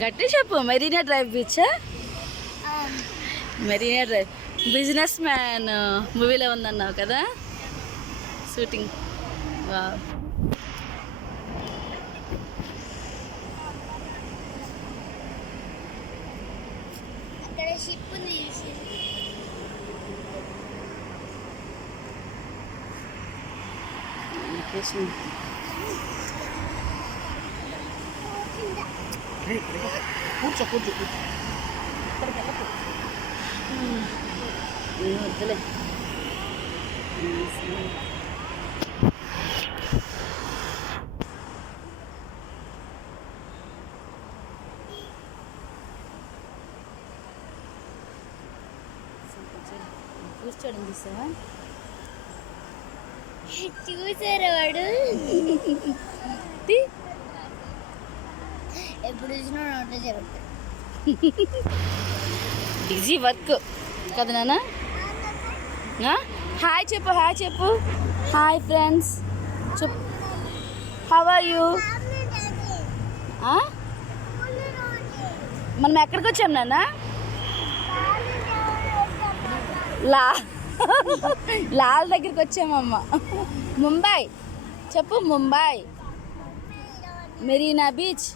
గట్టి చెప్పు. Marina drive beach. Marina drive business man మూవీలో ఉందన్నావు కదా షూటింగ్. అక్కడ షిప్ ఉంది. కూర్చో కూర్చో వద్దులే. కూర్చోడం చూసావా? చూసారా వాడు ఎప్పుడు చూసినా నోటే జరుగుతుంది. బిజీ వర్క్ కదా నాన్న. హాయ్ చెప్పు. హాయ్ చెప్పు. హాయ్ ఫ్రెండ్స్ చెప్పు. How are you? మనం ఎక్కడికి వచ్చాం నాన్న? లాల్ దగ్గరికి వచ్చామమ్మ. ముంబై చెప్పు. Mumbai Marina beach.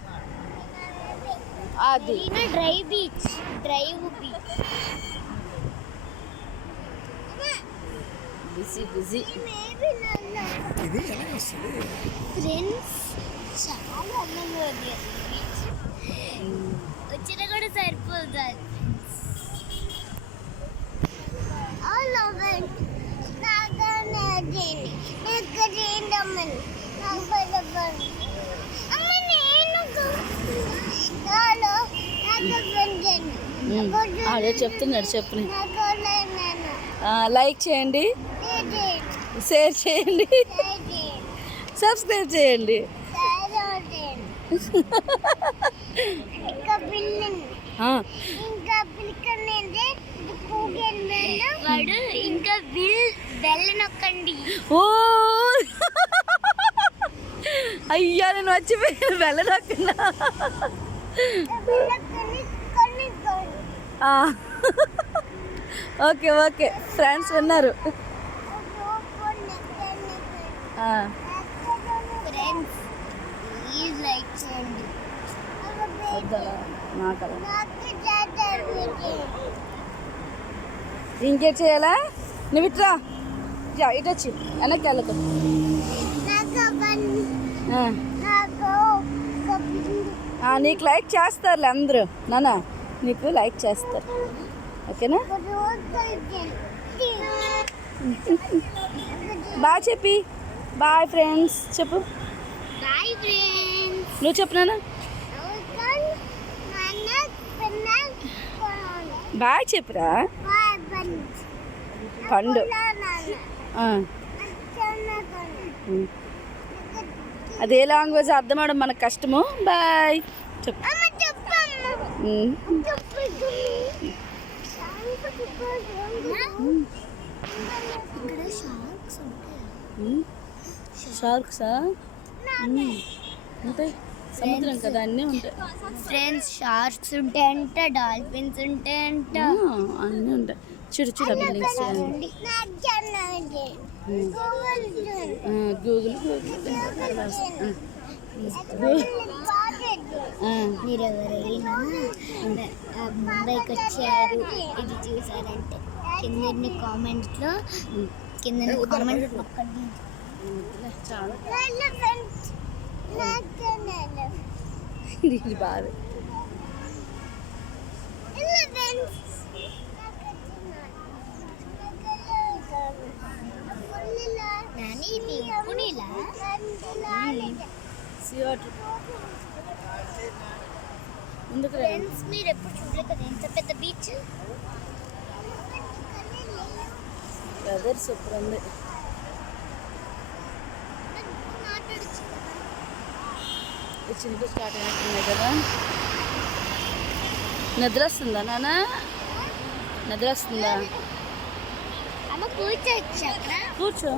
అది drive beach. Drive beach busy busy. Friends చాలా అందంగా ఉంది బీచ్. వచ్చినా కూడా సరిపోతుంది. అదే చెప్తున్నాడు. చెప్పు. లైక్ చేయండి, షేర్ చేయండి, సబ్స్క్రైబ్ చేయండి. వాడు ఇంకా బెల్ నొక్కండి. ఓ అయ్యా నేను వచ్చిపోయాను. వెళ్ళదొక్కనా? ఓకే ఓకే ఫ్రెండ్స్ ఉన్నారు. ఫ్రెండ్స్ ప్లీజ్ లైక్ చేయండి. ఇంకేం చేయాలా? నువ్వు ఇట్రా. ఇటు వచ్చి వెనక్కి వెళ్ళకు. నీకు లైక్ చేస్తారులే అందరూ నాన్న. నీకు లైక్ చేస్తారు. ఓకేనా? బాయ్ చెప్పి. బాయ్ ఫ్రెండ్స్ చెప్పు. Bye friends. నువ్వు చెప్పు నాన్న. బాయ్ చెప్పురా. పండు. అదే లాంగ్వేజ్ అర్థం అవడం మనకు కష్టము. బాయ్ చెప్పు. షార్క్సా? ఉంటాయి. సముద్రం కదా, అన్నీ ఉంటాయి. ఫ్రెండ్స్ షార్క్స్ ఉంటాయంట, డాల్ఫిన్స్ ఉంటాయంట, అన్నీ ఉంటాయి. చూడు చూడు బిల్డింగ్స్. గూగుల్ మీరు ఎవరైనా ముంబైకి వచ్చారు ఇది చూసారంటే కింద కామెంట్లో కామెంట్ నొక్కండి. చాలా బాగా ఫ్రెండ్స్ మీరు ఎప్పుడు చూడలేదు కదా ఎంత పెద్ద బీచ్. వెదర్ సూపర్ ఉంది. చిన్నగా స్టార్ట్ అయినట్టున్నాయి కదా. నిద్ర వస్తుందా నాన్న? నిద్ర వస్తుందా? అమ్మ కూర్చోవచ్చు. కూర్చో.